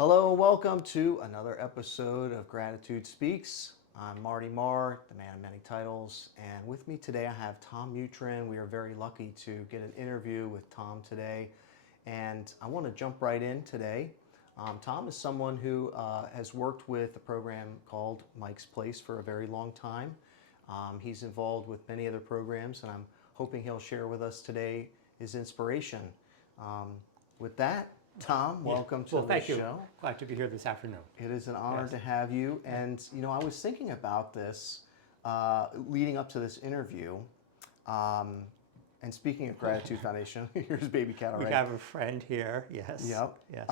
Hello and welcome to another episode of Gratitude Speaks. I'm Marty Marr, the man of many titles, and with me today I have Tom Mutryn. We are very lucky to get an interview with Tom today, and I want to jump right in today. Tom is someone who has worked with a program called Mike's Place for a very long time. He's involved with many other programs, and I'm hoping he'll share with us today his inspiration. With that, Tom, welcome to Well, the thank you. show. Glad to be here this afternoon. It is an honor Yes. to have you. And, I was thinking about this leading up to this interview. And speaking of Gratitude Foundation, here's baby cat We already. have a friend here. Yes. Yep. Yes.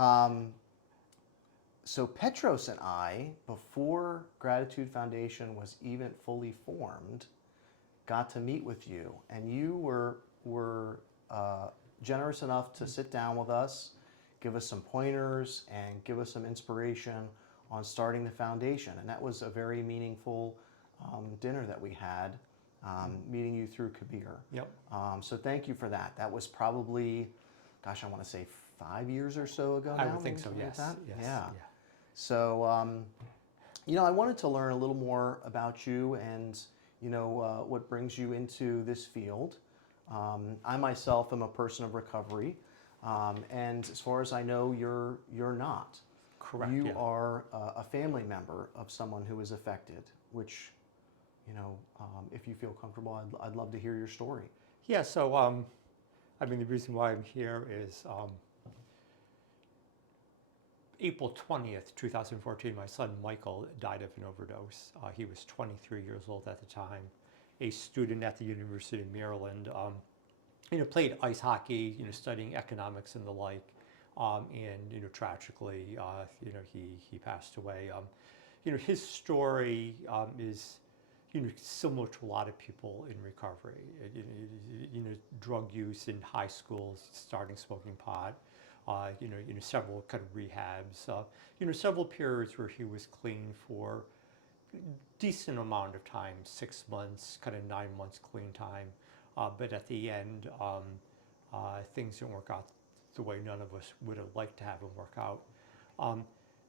So Petros and I, before Gratitude Foundation was even fully formed, got to meet with you. And you were generous enough to sit down with us, give us some pointers, and give us some inspiration on starting the foundation. And that was a very meaningful dinner that we had, meeting you through Kabir. Yep. So thank you for that. That was probably, gosh, I want to say 5 years or so ago now. I would think maybe so. something like Yes. that? Yes. Yeah. So, I wanted to learn a little more about you and, what brings you into this field. I myself am a person of recovery. And as far as I know, you're not. Correct. You yeah. are a family member of someone who is affected, which, if you feel comfortable, I'd love to hear your story. Yeah. So, the reason why I'm here is April 20th, 2014, my son Michael died of an overdose. He was 23 years old at the time, a student at the University of Maryland. Played ice hockey, studying economics and the like, and tragically, he passed away. His story is, similar to a lot of people in recovery. Drug use in high school, starting smoking pot. Several kind of rehabs. Several periods where he was clean for decent amount of time, 6 months, kind of 9 months clean time. But at the end, things didn't work out the way none of us would have liked to have them work out.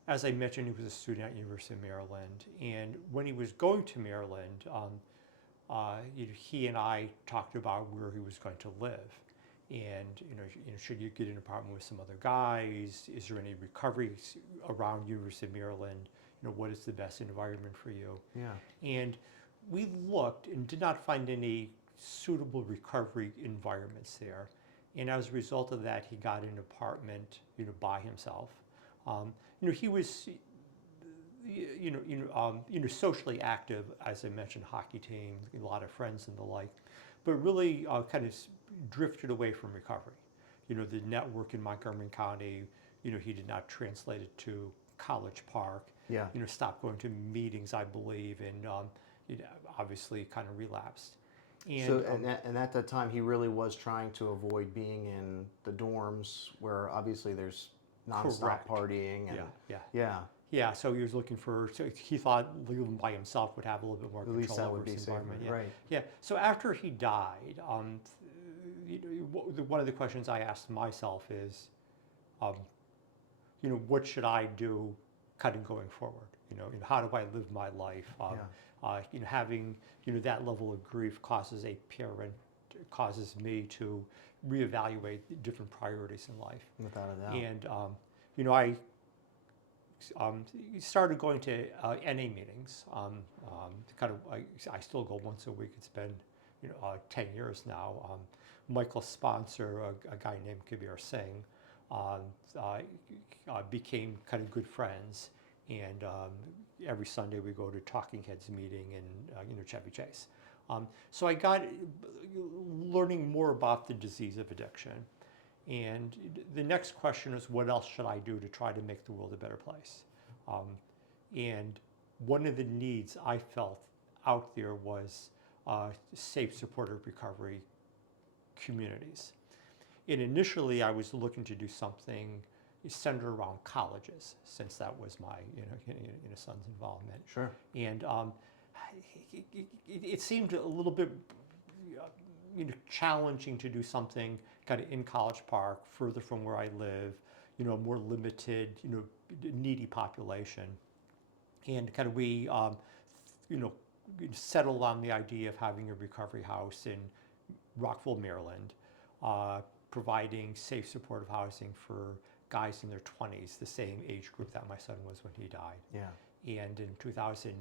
As I mentioned, he was a student at University of Maryland, and when he was going to Maryland, he and I talked about where he was going to live. And should you get an apartment with some other guys? Is there any recovery around University of Maryland? What is the best environment for you? Yeah. And we looked and did not find any suitable recovery environments there. And as a result of that, he got an apartment, by himself. He was, socially active, as I mentioned, hockey team, a lot of friends and the like, but really kind of drifted away from recovery. The network in Montgomery County, he did not translate it to College Park. Yeah. Stopped going to meetings, I believe, and obviously kind of relapsed. And at that time, he really was trying to avoid being in the dorms where obviously there's nonstop Correct. partying. And Yeah, so he was looking so he thought living by himself would have a little bit more At control least that over would be his safer, environment. right? Yeah. So after he died, one of the questions I asked myself is, what should I do, kind of going forward? How do I live my life? Having that level of grief causes me to reevaluate different priorities in life. Without a doubt. And I started going to NA meetings. I still go once a week. It's been 10 years now. Michael's sponsor, a guy named Kabir Singh, became kind of good friends. And every Sunday we go to Talking Heads meeting in Chevy Chase. So I got learning more about the disease of addiction. And the next question is, what else should I do to try to make the world a better place? And one of the needs I felt out there was safe, supportive recovery communities. And initially I was looking to do something centered around colleges, since that was my son's involvement. Sure. And it seemed a little bit challenging to do something kind of in College Park, further from where I live, more limited, needy population. And kind of we, settled on the idea of having a recovery house in Rockville, Maryland, providing safe, supportive housing for guys in their 20s, the same age group that my son was when he died. Yeah. And in 2004,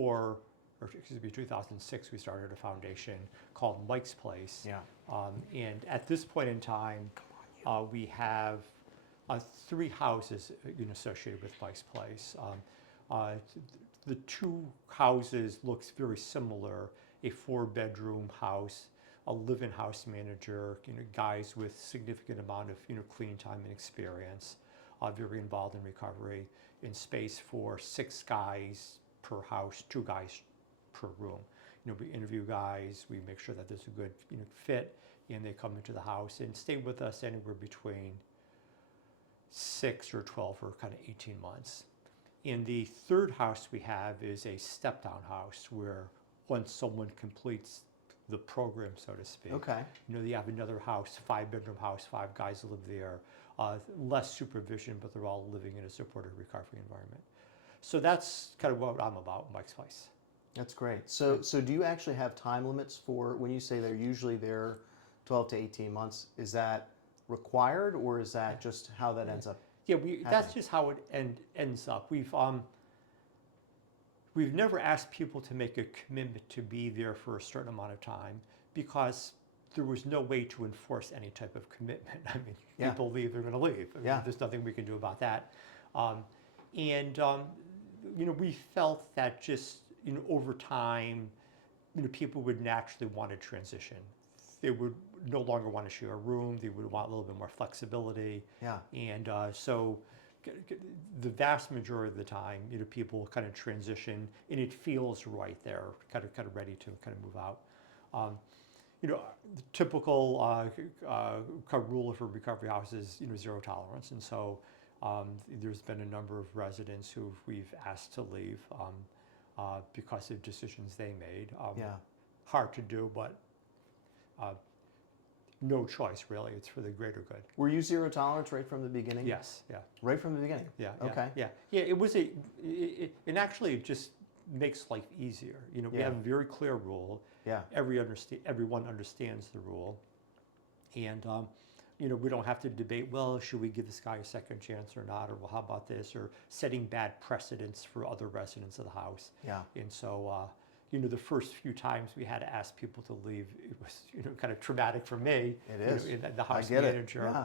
or excuse me, 2006, we started a foundation called Mike's Place. Yeah. And at this point in time, we have 3 houses associated with Mike's Place. The 2 houses looks very similar, a 4-bedroom house, a live-in house manager, guys with significant amount of clean time and experience, very involved in recovery, in space for 6 guys per house, 2 guys per room. We interview guys, we make sure that there's a good fit, and they come into the house and stay with us anywhere between 6 or 12 or kind of 18 months. And the 3rd house we have is a step-down house where once someone completes the program, so to speak, Okay. they have another house, 5-bedroom house, 5 guys live there, less supervision, but they're all living in a supported recovery environment. So that's kind of what I'm about, Mike's Place. That's great. So do you actually have time limits for when you say they're usually there 12 to 18 months? Is that required, or is that just how that ends up? Yeah, that's just how it ends up. We've never asked people to make a commitment to be there for a certain amount of time because there was no way to enforce any type of commitment. I mean, Yeah. people leave, they're going to leave. I mean, Yeah. there's nothing we can do about that. We felt that just over time, people would naturally want to transition. They would no longer want to share a room. They would want a little bit more flexibility. Yeah. And so the vast majority of the time, people kind of transition, and it feels right there, kind of ready to kind of move out. The typical kind of rule for recovery houses, 0 tolerance, and so there's been a number of residents who we've asked to leave because of decisions they made. Yeah. Hard to do, but no choice really. It's for the greater good. Were you 0 tolerance right from the beginning? Yes. Yeah. Right from the beginning? Yeah. Okay. Yeah. It was and actually it just makes life easier. We Yeah. have a very clear rule. Yeah. Everyone understands the rule, and we don't have to debate. Well, should we give this guy a second chance or not? Or well, how about this? Or setting bad precedents for other residents of the house. Yeah. And so, the first few times we had to ask people to leave, it was kind of traumatic for me. It is. The house I get manager. it. Yeah.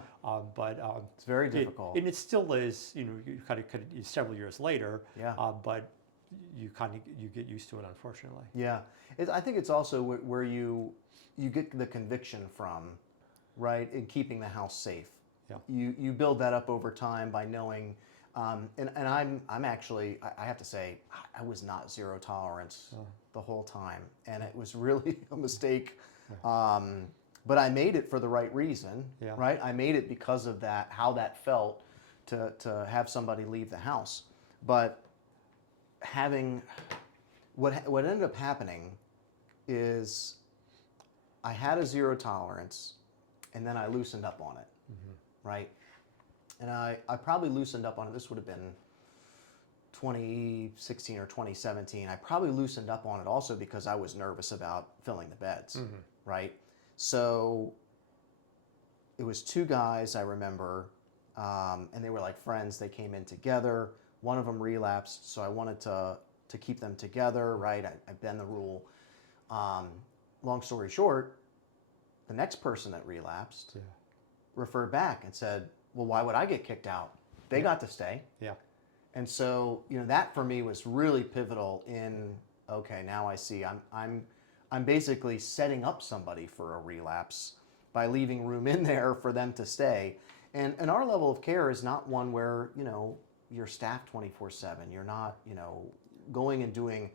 But It's very difficult. and it still is. You kind of several years later. Yeah. But you get used to it, unfortunately. Yeah. I think it's also where you get the conviction from, right, in keeping the house safe. Yeah. You build that up over time by knowing, and I'm actually, I have to say, I was not 0 tolerance the whole time, and it was really a mistake. But I made it for the right reason, Yeah. right? I made it because of that, how that felt to have somebody leave the house. But what ended up happening is I had a 0 tolerance, and then I loosened up on it, right? And I probably loosened up on it. This would have been 2016 or 2017. I probably loosened up on it also because I was nervous about filling the beds, right? So it was 2 guys, I remember, and they were like friends. They came in together. One of them relapsed, so I wanted to keep them together, right? I bend the rule. Long story short, the next person that relapsed referred back and said, well, why would I get kicked out? They got to stay. Yeah. And so, that for me was really pivotal in, okay, now I see I'm basically setting up somebody for a relapse by leaving room in there for them to stay. And our level of care is not one where, you're staffed 24/7. You're not, going and doing,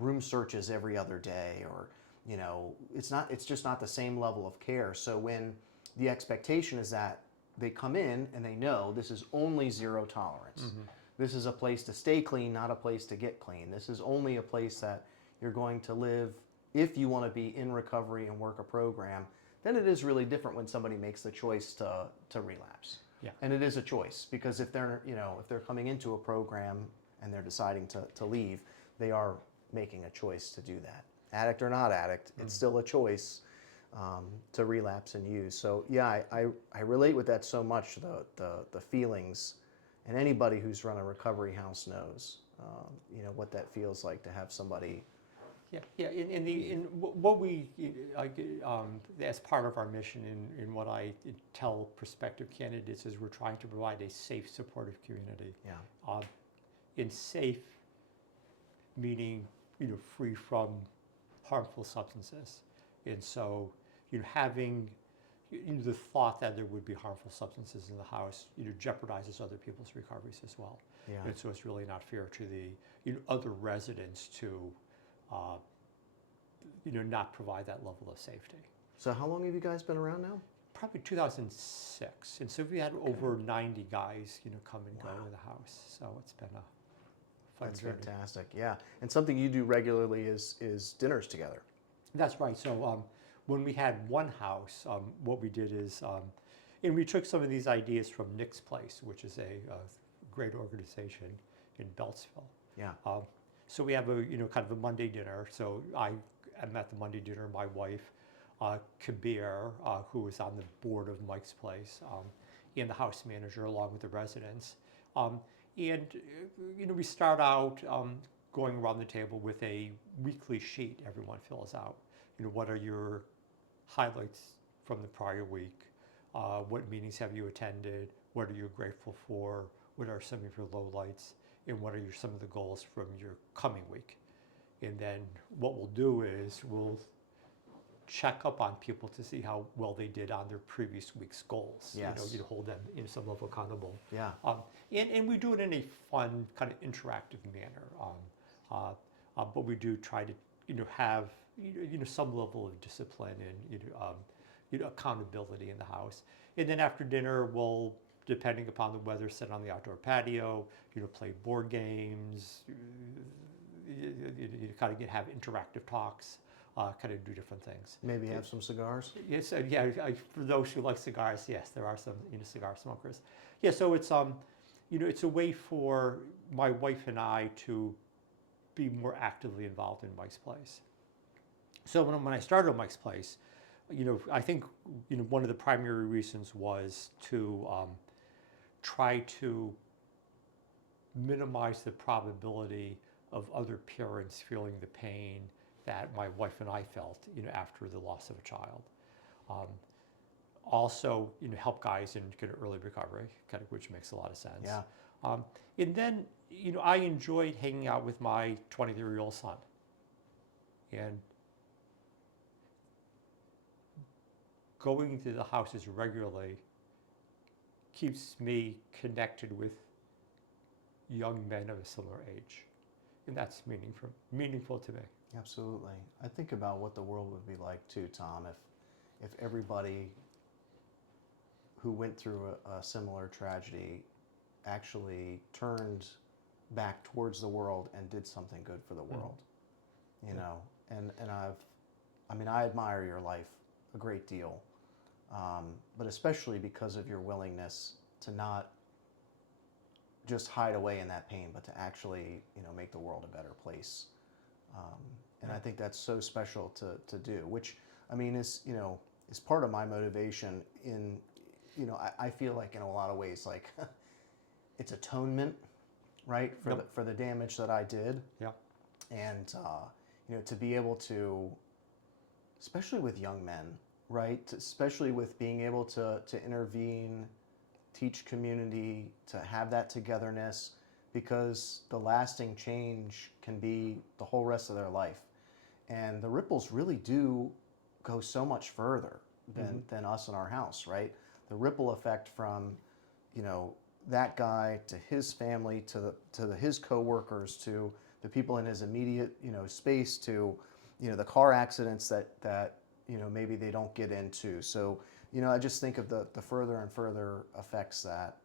room searches every other day, or, it's just not the same level of care. So when the expectation is that they come in and they know this is only 0 tolerance. This is a place to stay clean, not a place to get clean. This is only a place that you're going to live if you want to be in recovery and work a program. Then it is really different when somebody makes the choice to relapse. Yeah. And it is a choice, because if they're, if they're coming into a program and they're deciding to leave, they are making a choice to do that. Addict or not addict, it's still a choice to relapse and use. So yeah, I relate with that so much, the feelings, and anybody who's run a recovery house knows, what that feels like to have somebody. Yeah, yeah. What we, as part of our mission, in what I tell prospective candidates, is we're trying to provide a safe, supportive community. Yeah. In safe, meaning free from harmful substances, and so having the thought that there would be harmful substances in the house jeopardizes other people's recoveries as well. Yeah. And so it's really not fair to the other residents to not provide that level of safety. So how long have you guys been around now? Probably 2006, and so we had over 90 guys come and go in the house. So it's been a fun That's journey. fantastic. Yeah, and something you do regularly is dinners together. That's right. So when we had one house, what we did is, and we took some of these ideas from Nick's Place, which is a great organization in Beltsville. Yeah. So we have a kind of a Monday dinner. So I am at the Monday dinner. My wife, Kabir, who is on the board of Mike's Place, and the house manager, along with the residents. And we start out going around the table with a weekly sheet everyone fills out. What are your highlights from the prior week? What meetings have you attended? What are you grateful for? What are some of your lowlights? And what are some of the goals from your coming week? And then what we'll do is we'll check up on people to see how well they did on their previous week's goals. Yes. You hold them in some level accountable. Yeah. And we do it in a fun, kind of interactive manner. But we do try to have some level of discipline and accountability in the house. And then after dinner, we'll, depending upon the weather, sit on the outdoor patio, play board games, kind of have interactive talks, kind of do different things. Maybe have some cigars. Yes, yeah. For those who like cigars, yes, there are some cigar smokers. Yeah, so it's it's a way for my wife and I to be more actively involved in Mike's Place. So when I started Mike's Place, I think one of the primary reasons was to try to minimize the probability of other parents feeling the pain that my wife and I felt, after the loss of a child. Also, help guys in kind of early recovery, kind of, which makes a lot of sense. Yeah. And then, I enjoyed hanging out with my 23-year-old son. And going to the houses regularly keeps me connected with young men of a similar age. And that's meaningful to me. Absolutely. I think about what the world would be like too, Tom, if everybody who went through a similar tragedy actually turned back towards the world and did something good for the world. And I admire your life a great deal, but especially because of your willingness to not just hide away in that pain, but to actually make the world a better place. And I think that's so special to do, which is part of my motivation in, I feel like in a lot of ways, like it's atonement, right? For the damage that I did. Yeah. And, to be able to, especially with young men, right? Especially with being able to intervene, teach community, to have that togetherness, because the lasting change can be the whole rest of their life. And the ripples really do go so much further than us in our house, right? The ripple effect from, that guy to his family, to his coworkers, to the people in his immediate, space, to, the car accidents that maybe they don't get into. So, I just think of the further and further effects that,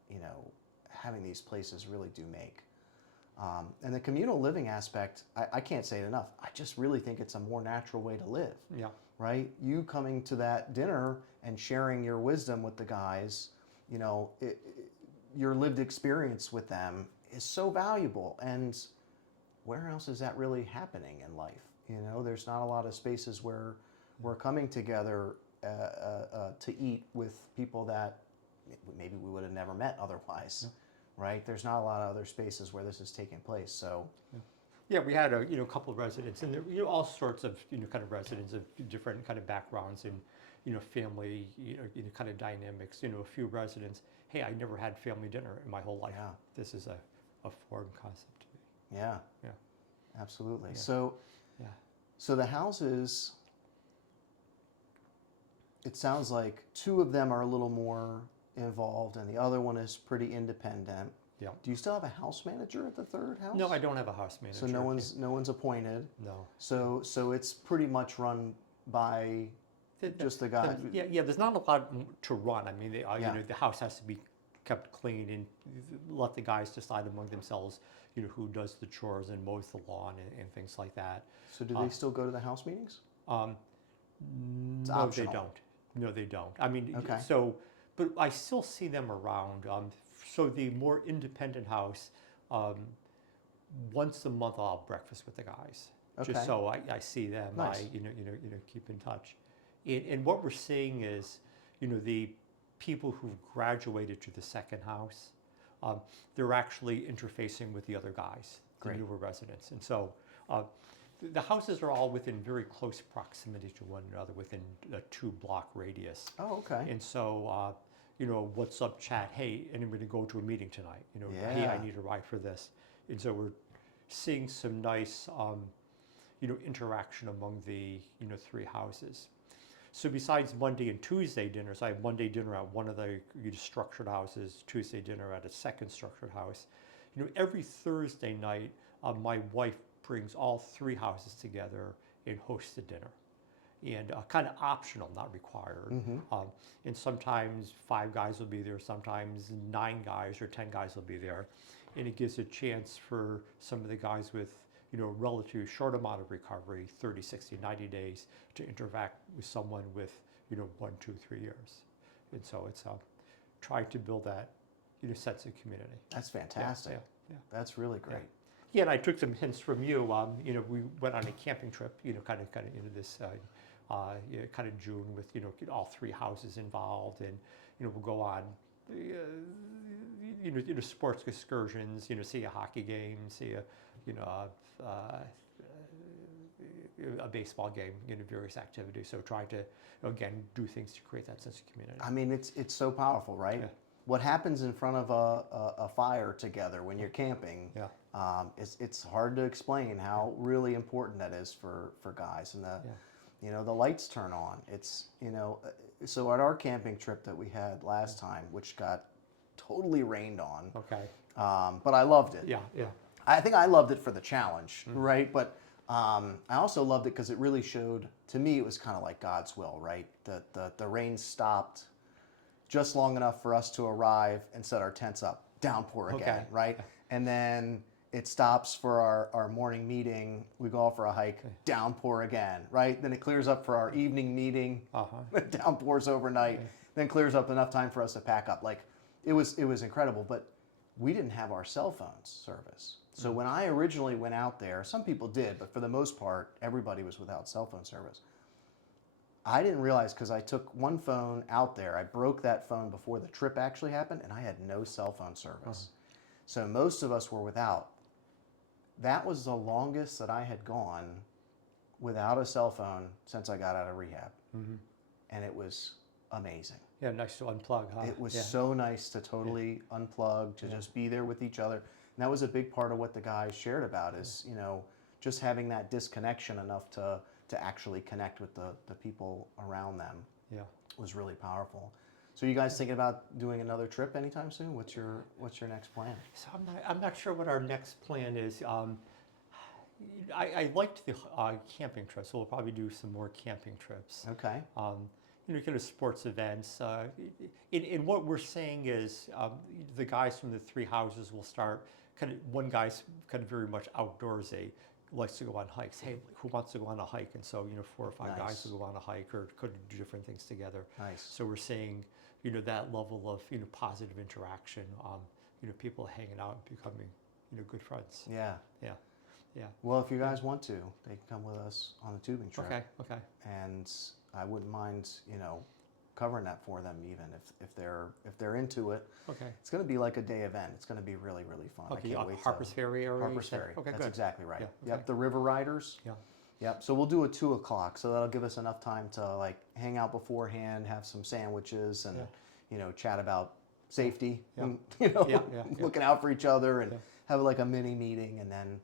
having these places really do make. And the communal living aspect, I can't say it enough. I just really think it's a more natural way to live. Yeah. Right? You coming to that dinner and sharing your wisdom with the guys, you know, your lived experience with them is so valuable. And where else is that really happening in life? You know, there's not a lot of spaces where we're coming together to eat with people that maybe we would have never met otherwise, right? There's not a lot of other spaces where this is taking place. So, yeah, we had a couple of residents, and there all sorts of kind of residents of different kind of backgrounds and family kind of dynamics. A few residents, hey, I never had family dinner in my whole life. Yeah. This is a foreign concept to me. Yeah. Yeah. Absolutely. Yeah. So, Yeah. so the houses, it sounds like two of them are a little more involved and the other one is pretty independent. Yeah. Do you still have a house manager at the third house? No, I don't have a house manager. So no one's appointed. No. So it's pretty much run by just the guy. Yeah. There's not a lot to run. I mean, the house has to be kept clean and let the guys decide among themselves, who does the chores and mows the lawn and things like that. So do they still go to the house meetings? No, optional. they don't. No, they don't. I mean, Okay. But I still see them around. So the more independent house, once a month I'll have breakfast with the guys, just so I see them. Nice. I keep in touch. And what we're seeing is, the people who've graduated to the second house, they're actually interfacing with the other guys, the newer residents, and so. The houses are all within very close proximity to one another, within a 2-block radius. Oh, okay. And so, what's up, chat? Hey, and I'm going to go to a meeting tonight. Hey, I need a ride for this. And so we're seeing some nice, interaction among the, 3 houses. So besides Monday and Tuesday dinners, I have Monday dinner at one of the structured houses, Tuesday dinner at a second structured house. Every Thursday night, my wife brings all 3 houses together and hosts a dinner, and kind of optional, not required. Mm-hmm. And sometimes 5 guys will be there, sometimes 9 guys or 10 guys will be there, and it gives a chance for some of the guys with a relatively short amount of recovery, 30, 60, 90 days, to interact with someone with 1, 2, 3 years. And so it's trying to build that sense of community. That's fantastic. Yeah. That's really great. Yeah, and I took some hints from you. We went on a camping trip, kind of into this kind of June with all 3 houses involved, and we'll go on sports excursions, see a hockey game, see a baseball game, various activities. So trying to again do things to create that sense of community. I mean, it's so powerful, right? Yeah. What happens in front of a fire together when you're camping, it's hard to explain how really important that is for guys. And the lights turn on. It's, so at our camping trip that we had last time, which got totally rained on. Okay. But I loved it. Yeah. I think I loved it for the challenge, right? But I also loved it because it really showed, to me, it was kind of like God's will, right? The rain stopped just long enough for us to arrive and set our tents up. Downpour again, right? And then it stops for our morning meeting. We go out for a hike, downpour again, right? Then it clears up for our evening meeting. Downpours overnight, then clears up enough time for us to pack up. Like, it was incredible, but we didn't have our cell phones service. So when I originally went out there, some people did, but for the most part, everybody was without cell phone service. I didn't realize, because I took one phone out there, I broke that phone before the trip actually happened, and I had no cell phone service. So most of us were without. That was the longest that I had gone without a cell phone since I got out of rehab. And it was amazing. Yeah, nice to unplug, huh? It was so nice to totally unplug, to just be there with each other. And that was a big part of what the guys shared about is, just having that disconnection enough to actually connect with the people around them. Was really powerful. So you guys thinking about doing another trip anytime soon? What's your next plan? So I'm not sure what our next plan is. I liked the camping trip, so we'll probably do some more camping trips. Okay. Kind of sports events. And what we're saying is the guys from the 3 houses will start, one guy's kind of very much outdoorsy, likes to go on hikes. Hey, who wants to go on a hike? And so, 4 or 5 guys will go on a hike or could do different things together. Nice. So we're seeing, that level of, positive interaction, people hanging out and becoming, good friends. Yeah. Yeah. Yeah. Well, if you guys want to, they can come with us on the tubing trip. Okay. Okay. And I wouldn't mind, covering that for them even if they're into it. Okay. It's going to be like a day event. It's going to be really, really fun. I Okay. can't wait Harper's Ferry area. Harper's Ferry. Okay. That's Good. exactly right. Yeah, Yep. okay. The River Riders. Yeah. Yep. So we'll do a 2 o'clock. So that'll give us enough time to like hang out beforehand, have some sandwiches, and chat about safety. Yeah. And, Yeah. looking out for each other, and Yeah. have like a mini meeting, and then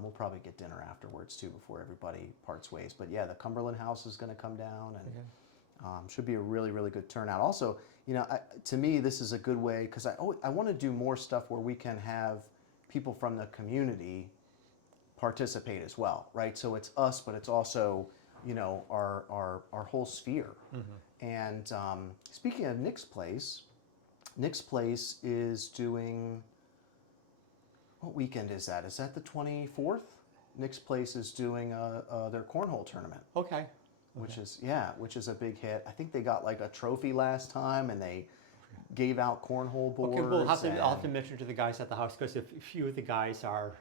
we'll probably get dinner afterwards too before everybody parts ways. But yeah, the Cumberland House is going to come down, and should be a really, really good turnout. Also, to me, this is a good way because I want to do more stuff where we can have people from the community participate as well, right? So it's us, but it's also, our whole sphere. Mm-hmm. And speaking of Nick's Place is doing, what weekend is that? Is that the 24th? Nick's Place is doing their cornhole tournament. Okay. Which is a big hit. I think they got like a trophy last time, and they gave out cornhole boards. Okay, I'll have to mention to the guys at the house because a few of the guys are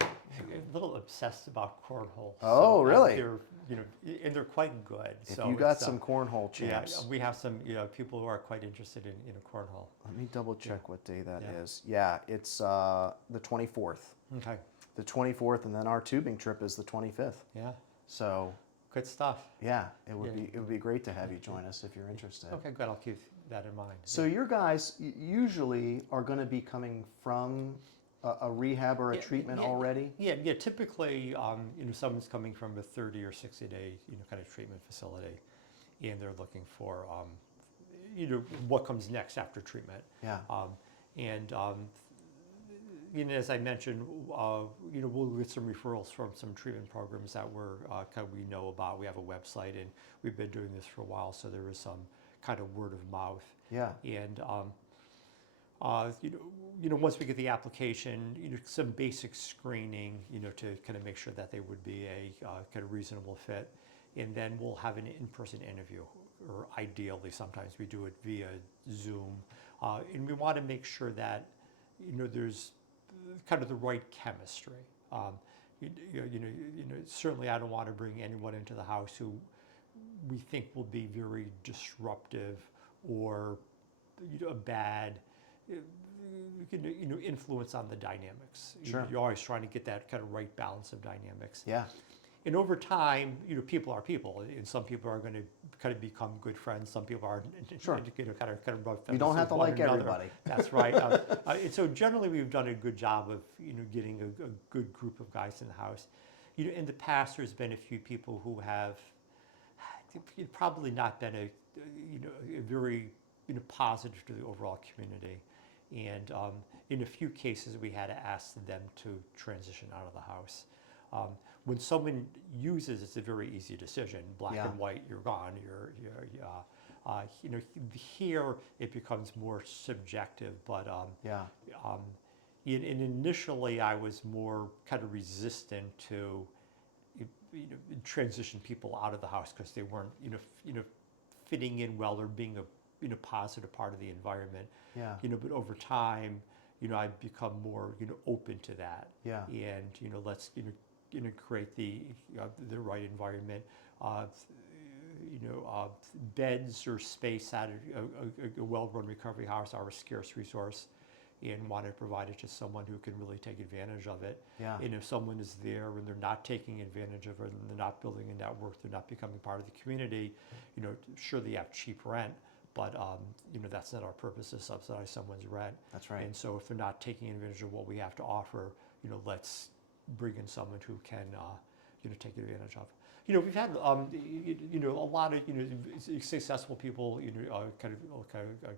a little obsessed about cornhole. Oh, really? And they're quite good. If so you got some cornhole champs. Yeah, we have some people who are quite interested in cornhole. Let me double check what day that Yeah. is. Yeah, it's the 24th. Okay. The 24th, and then our tubing trip is the 25th. Yeah. So Good stuff. yeah, it would be great to have you join us if you're interested. Okay, good. I'll keep that in mind. So your guys usually are going to be coming from a rehab or a treatment already? Yeah. Typically, someone's coming from a 30 or 60 day, kind of treatment facility, and they're looking for, what comes next after treatment. Yeah. As I mentioned, we'll get some referrals from some treatment programs that we know about. We have a website, and we've been doing this for a while, so there is some kind of word of mouth. Yeah. And once we get the application, some basic screening, to kind of make sure that they would be a kind of reasonable fit, and then we'll have an in-person interview, or ideally sometimes we do it via Zoom, and we want to make sure that there's kind of the right chemistry. Certainly I don't want to bring anyone into the house who we think will be very disruptive or a bad influence on the dynamics. Sure. You're always trying to get that kind of right balance of dynamics. Yeah. And over time, people are people, and some people are going to kind of become good friends. Some people are, Sure. kind of rub You don't have to one like another. everybody. That's right. And so generally, we've done a good job of getting a good group of guys in the house. In the past, there's been a few people who have probably not been a very positive to the overall community, and in a few cases, we had to ask them to transition out of the house. When someone uses, it's a very easy decision. Black and white, you're gone. Here it becomes more subjective. But and initially, I was more kind of resistant to transition people out of the house because they weren't fitting in well or being a positive part of the environment. Yeah. But over time, I've become more open to that. Yeah. And let's create the right environment. Beds or space at a well-run recovery house are a scarce resource, and want to provide it to someone who can really take advantage of it. Yeah. And if someone is there and they're not taking advantage of it, and they're not building a network, they're not becoming part of the community, sure, they have cheap rent, but that's not our purpose, to subsidize someone's rent. That's right. And so if they're not taking advantage of what we have to offer, let's bring in someone who can take advantage of. We've had a lot of successful people kind of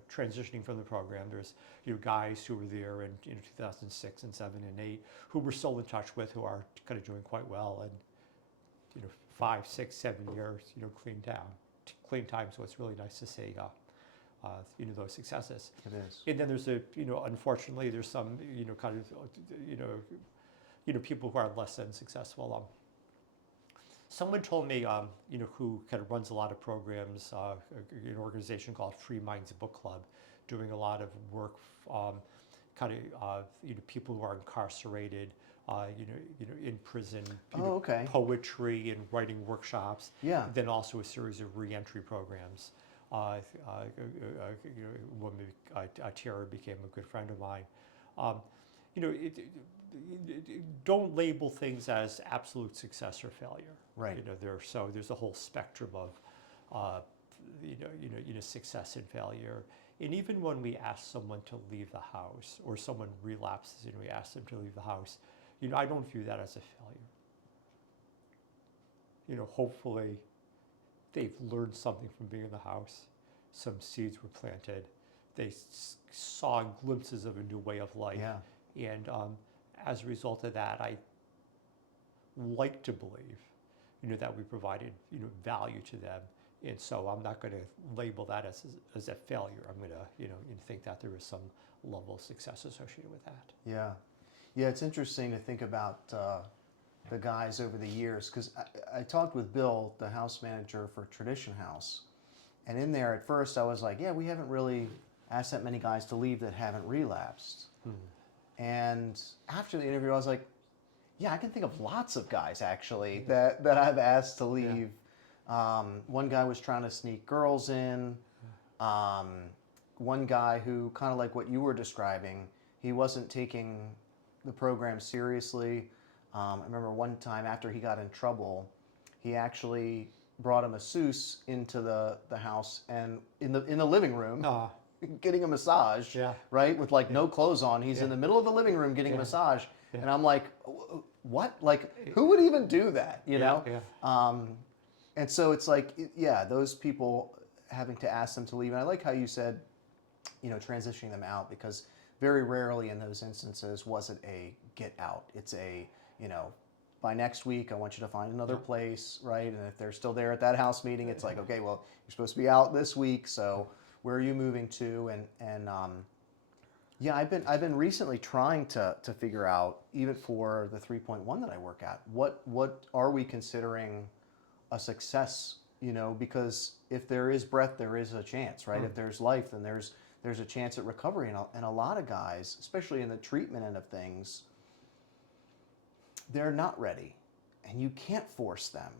transitioning from the program. There's guys who were there in 2006 and 7 and 8 who we're still in touch with, who are kind of doing quite well, and 5, 6, 7 years clean time. So it's really nice to see those successes. It is. And then there's unfortunately there's some kind of people who are less than successful. Someone told me, who kind of runs a lot of programs, an organization called Free Minds Book Club, doing a lot of work, people who are incarcerated, in prison, Okay. poetry and writing workshops. Yeah. Then also a series of reentry programs. Woman, Tara became a good friend of mine. Um, you know, it, don't label things as absolute success or failure. Right. There's a whole spectrum of, success and failure. And even when we ask someone to leave the house, or someone relapses and we ask them to leave the house, I don't view that as a failure. Hopefully they've learned something from being in the house. Some seeds were planted. They saw glimpses of a new way of life. Yeah. And as a result of that, I like to believe, that we provided, value to them. And so I'm not going to label that as a failure. I'm going to, think that there is some level of success associated with that. Yeah. Yeah, it's interesting to think about the guys over the years, because I talked with Bill, the house manager for Tradition House, and in there at first I was like, yeah, we haven't really asked that many guys to leave that haven't relapsed. And after the interview I was like, yeah, I can think of lots of guys actually that I've asked to leave. Yeah. One guy was trying to sneak girls in. One guy who, kind of like what you were describing, he wasn't taking the program seriously. I remember one time after he got in trouble, he actually brought a masseuse into the house, and in the living room, getting a massage, right, with like no clothes on. He's in the middle of the living room getting a massage, and I'm like, what? Like, who would even do that? You know? And so it's like, those people having to ask them to leave. And I like how you said, transitioning them out, because very rarely in those instances was it a get out. It's a, by next week, I want you to find another place, right? And if they're still there at that house meeting, it's like, okay, well, you're supposed to be out this week, so where are you moving to? And I've been recently trying to figure out, even for the 3.1 that I work at, what are we considering a success? Because if there is breath, there is a chance, right? If there's life, then there's a chance at recovery. And a lot of guys, especially in the treatment end of things, they're not ready, and you can't force them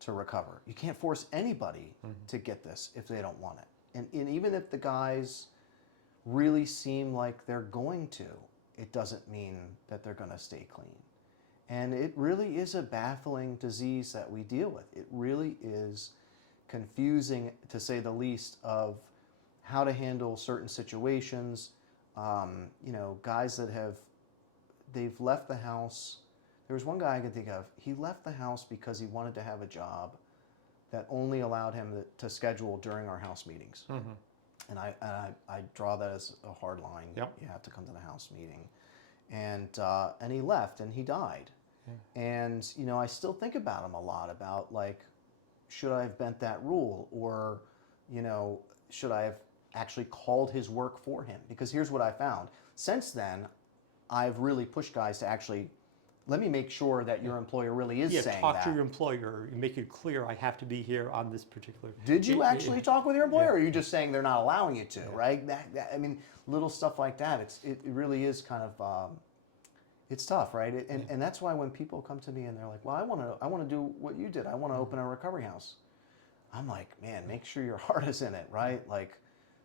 to recover. You can't force anybody to get this if they don't want it. And even if the guys really seem like they're going to, it doesn't mean that they're going to stay clean. And it really is a baffling disease that we deal with. It really is confusing, to say the least, of how to handle certain situations. Guys that they've left the house. There was one guy I could think of. He left the house because he wanted to have a job that only allowed him to schedule during our house meetings. And I draw that as a hard line. Yep. You have to come to the house meeting. And he left, and he died. And I still think about him a lot, about like, should I have bent that rule, or should I have actually called his work for him? Because here's what I found. Since then, I've really pushed guys to actually, let me make sure that your employer really is saying that. Talk to your employer, make it clear I have to be here on this particular. Did you actually talk with your employer, or are you just saying they're not allowing you to, right? I mean, little stuff like that. It really is kind of, it's tough, right? And that's why when people come to me and they're like, well, I want to do what you did. I want to open a recovery house. I'm like, man, make sure your heart is in it, right? Like,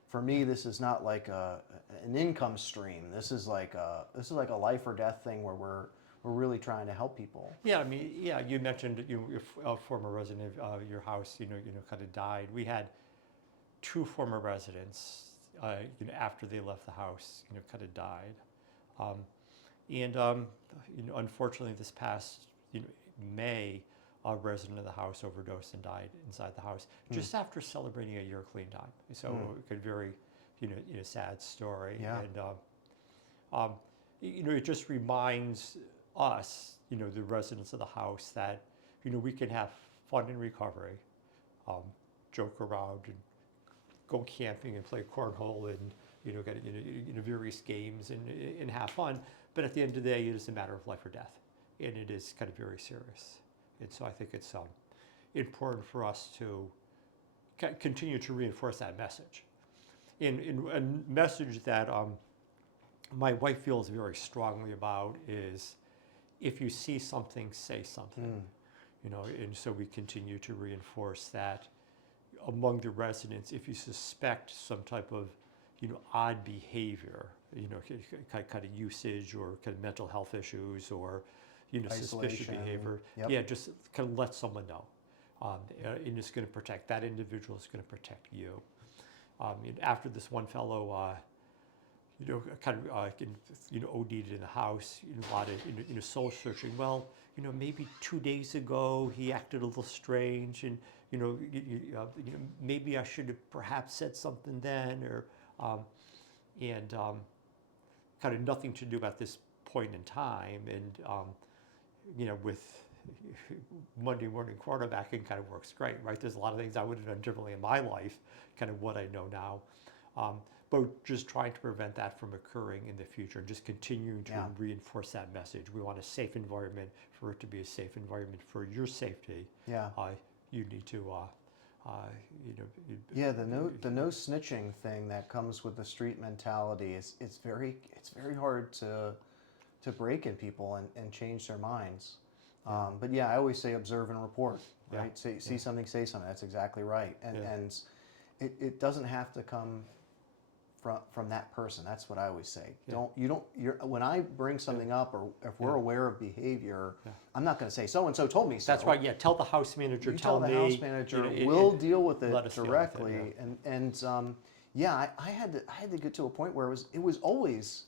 for me, this is not like an income stream. This is like a life or death thing where we're really trying to help people. Yeah, I mean, you mentioned a former resident of your house, kind of died. We had two former residents, after they left the house, kind of died. Unfortunately, this past May, a resident of the house overdosed and died inside the house just after celebrating a year clean time. So a very, sad story. Yeah. And it just reminds us, the residents of the house, that we can have fun in recovery, joke around and go camping and play cornhole and get various games and have fun. But at the end of the day, it is a matter of life or death, and it is kind of very serious. And so I think it's important for us to continue to reinforce that message. In a message that my wife feels very strongly about is, if you see something, say something. And so we continue to reinforce that among the residents. If you suspect some type of, odd behavior, kind of usage or kind of mental health issues or, suspicious Isolation. behavior, Yep. just kind of let someone know. And it's going to protect, that individual is going to protect you. And after this one fellow, kind of, OD'd in the house, a lot of, soul searching. Well, maybe 2 days ago he acted a little strange, and maybe I should have perhaps said something then, or kind of nothing to do at this point in time, and with Monday morning quarterbacking kind of works great, right? There's a lot of things I would have done differently in my life, kind of what I know now. But just trying to prevent that from occurring in the future, and just continuing to reinforce that message. We want a safe environment. For it to be a safe environment for your safety, you need to, the no snitching thing that comes with the street mentality is it's very hard to break in people and change their minds. But I always say observe and report, right? See something, say something. That's exactly right. And it doesn't have to come from that person. That's what I always say. When I bring something up, or if we're aware of behavior, I'm not going to say so and so told me so. That's right. Yeah, tell the house manager. You tell the house manager. We'll deal with it directly. I had to get to a point where it was always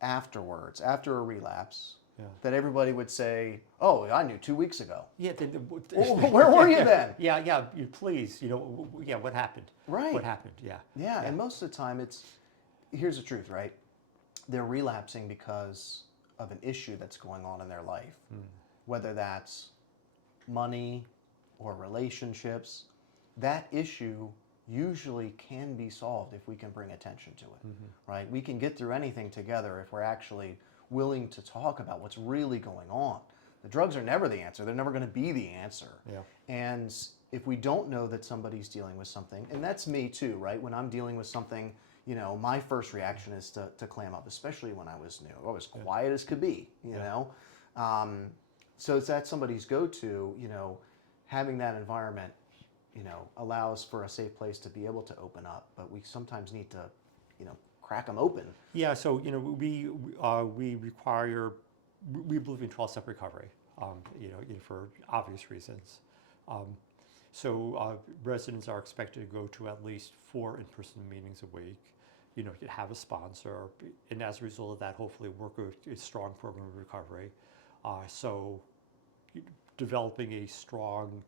afterwards, after a relapse, that everybody would say, "Oh, I knew 2 weeks ago." Yeah. Where were you then? Yeah. Please, what happened? Right. What happened? Yeah. And most of the time, here's the truth, right? They're relapsing because of an issue that's going on in their life, whether that's money or relationships. That issue usually can be solved if we can bring attention to it, right? We can get through anything together if we're actually willing to talk about what's really going on. The drugs are never the answer. They're never going to be the answer. Yeah. And if we don't know that somebody's dealing with something, and that's me too, right? When I'm dealing with something, my first reaction is to clam up, especially when I was new. I was quiet as could be, you know? So it's that somebody's go-to, having that environment, allows for a safe place to be able to open up, but we sometimes need to, crack them open. Yeah, so we believe in 12-step recovery, for obvious reasons. So residents are expected to go to at least 4 in-person meetings a week. Have a sponsor, and as a result of that, hopefully work with a strong program of recovery. So developing a strong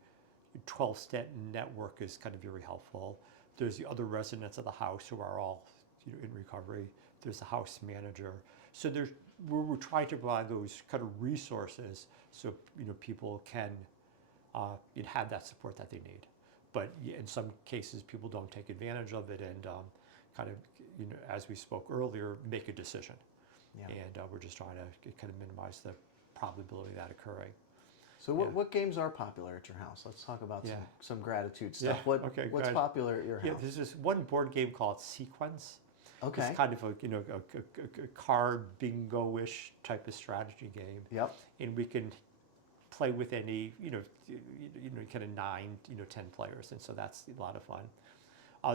12-step network is kind of very helpful. There's the other residents of the house who are all in recovery. There's the house manager. So we're trying to provide those kind of resources so people can have that support that they need. But in some cases, people don't take advantage of it and kind of, as we spoke earlier, make a decision. And we're just trying to kind of minimize the probability of that occurring. So what games are popular at your house? Let's talk about some gratitude stuff. What's popular at your house? Yeah, there's this one board game called Sequence. Okay. It's kind of a card bingo-ish type of strategy game. Yep. And we can play with any, kind of 9, 10 players, and so that's a lot of fun.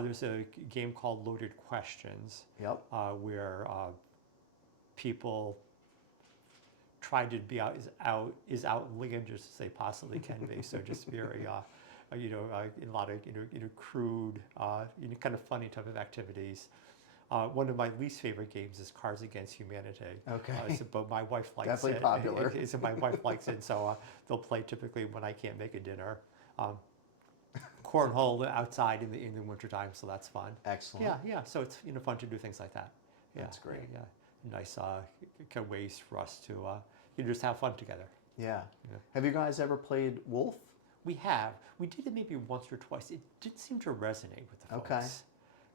There's a game called Loaded Questions. Yep. Where people try to be as outlandish as they possibly can be. So just very, a lot of crude, kind of funny type of activities. One of my least favorite games is Cards Against Humanity. Okay. But my wife likes Definitely it. Popular. So my wife likes it, so they'll play typically when I can't make a dinner. Cornhole outside in the wintertime, so that's fun. Excellent. Yeah. So it's fun to do things like that. Yeah, that's great. Yeah. Nice kind of ways for us to just have fun together. Yeah. Have you guys ever played Wolf? We have. We did it maybe once or twice. It didn't seem to resonate with the folks. Okay.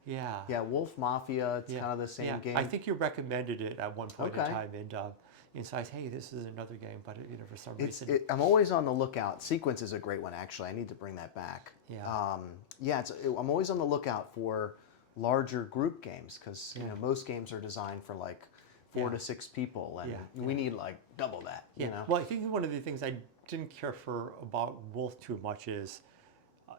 Yeah. Yeah, Wolf Mafia, it's kind of the same game. I think you recommended it at one point in Okay. time, and so I said, hey, this is another game, but for some reason, I'm always on the lookout. Sequence is a great one, actually. I need to bring that back. Yeah. I'm always on the lookout for larger group games because most games are designed for like 4 to 6 people, and we need like double that. Yeah. You know? Well, I think one of the things I didn't care for about Wolf too much is,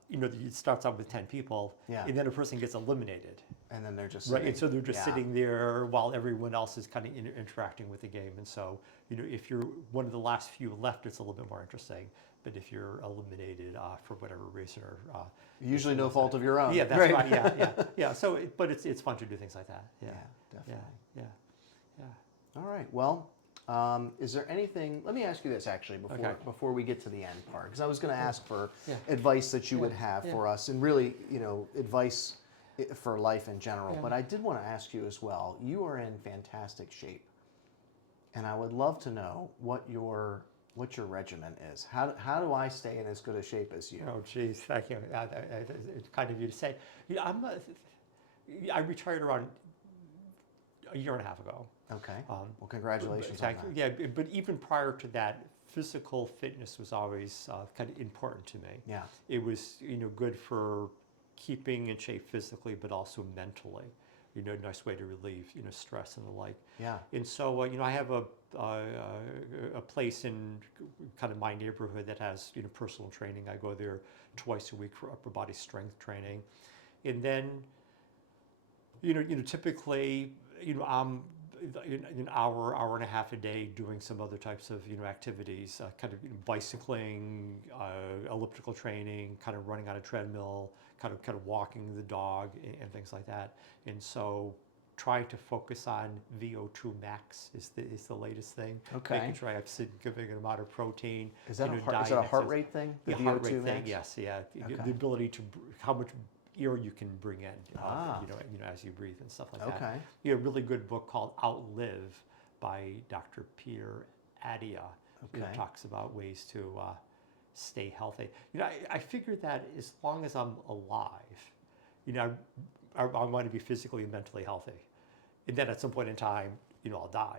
it starts out with 10 people, and then a person gets eliminated. And then they're just right, sitting. and so they're just sitting there while everyone else is kind of interacting with the game. And so, if you're one of the last few left, it's a little bit more interesting. But if you're eliminated for whatever reason, or usually no fault of your own. yeah, that's right. Yeah. So, but it's fun to do things like that. Yeah, definitely. Yeah. All right. Well, is there anything? Let me ask you this actually before we get to the end part, because I was going to ask for advice that you would have for us, and really, advice for life in general. Yeah. But I did want to ask you as well. You are in fantastic shape, and I would love to know what your regimen is. How do I stay in as good a shape as you? Oh, geez, thank you. It's kind of you to say. I retired around a year and a half ago. Okay. Well, congratulations on that. Yeah, but even prior to that, physical fitness was always kind of important to me. Yeah. It was good for keeping in shape physically, but also mentally. A nice way to relieve stress and the like. Yeah. And so I have a place in kind of my neighborhood that has personal training. I go there twice a week for upper body strength training, and then typically I'm an hour and a half a day doing some other types of activities, kind of bicycling, elliptical training, kind of running on a treadmill, kind of walking the dog and things like that. And so trying to focus on VO2 max is the latest thing. Okay. Making sure I have significant amount of protein. Is that a heart rate thing? The VO2 heart rate max? thing. Yes. Yeah. Okay. The ability to how much air you can bring in, as you breathe and stuff like that. Okay. You have a really good book called Outlive by Dr. Peter Attia. Talks about ways to stay healthy. I figured that as long as I'm alive, I want to be physically and mentally healthy, and then at some point in time, I'll die.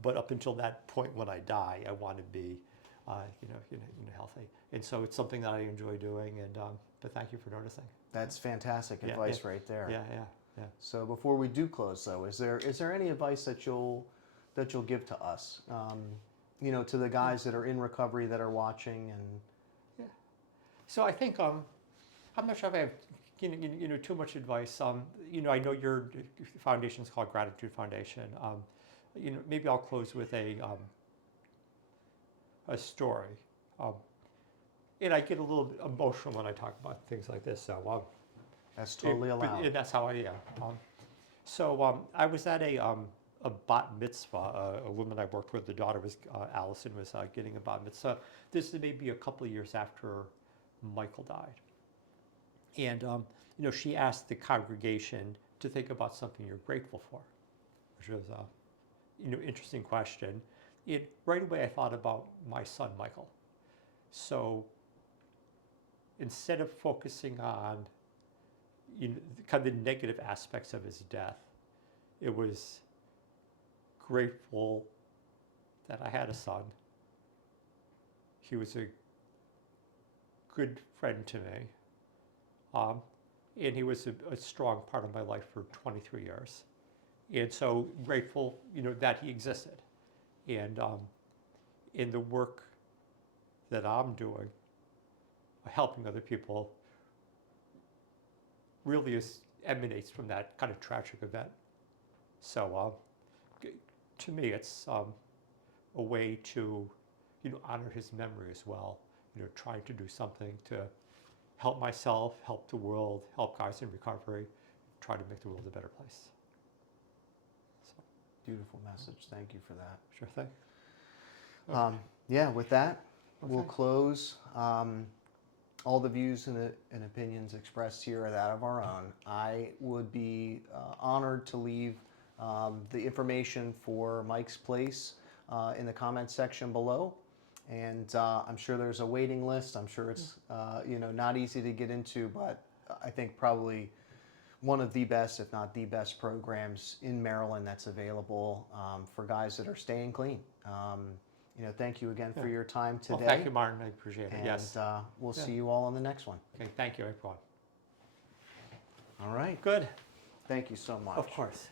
But up until that point when I die, I want to be, healthy. And so it's something that I enjoy doing. And but thank you for noticing. That's fantastic advice right there. Yeah. So before we do close, though, is there any advice that you'll give to us? To the guys that are in recovery that are watching and. So I think I'm not sure if I have too much advice. I know your foundation is called Gratitude Foundation. Maybe I'll close with a story. And I get a little bit emotional when I talk about things like this. So that's totally allowed. That's how I am. I was at a bat mitzvah. A woman I worked with, the daughter was Allison, was getting a bat mitzvah. This is maybe a couple of years after Michael died. And she asked the congregation to think about something you're grateful for, which was interesting question. Right away I thought about my son Michael. So instead of focusing on kind of the negative aspects of his death, it was grateful that I had a son. He was a good friend to me, and he was a strong part of my life for 23 years. And so grateful, that he existed. And in the work that I'm doing, helping other people, really emanates from that kind of tragic event. So to me, it's a way to honor his memory as well. Trying to do something to help myself, help the world, help guys in recovery, try to make the world a better place. So. Beautiful message. Thank you for that. Sure thing. With that, we'll close. All the views and opinions expressed here are that of our own. I would be honored to leave the information for Mike's place in the comments section below. And I'm sure there's a waiting list. I'm sure it's not easy to get into, but I think probably one of the best, if not the best, programs in Maryland that's available for guys that are staying clean. Thank you again for your time today. Well, thank you, Martin. I appreciate it. And Yes. we'll see you all on the next one. Okay. Thank you, everyone. All right. Good. Thank you so much. Of course.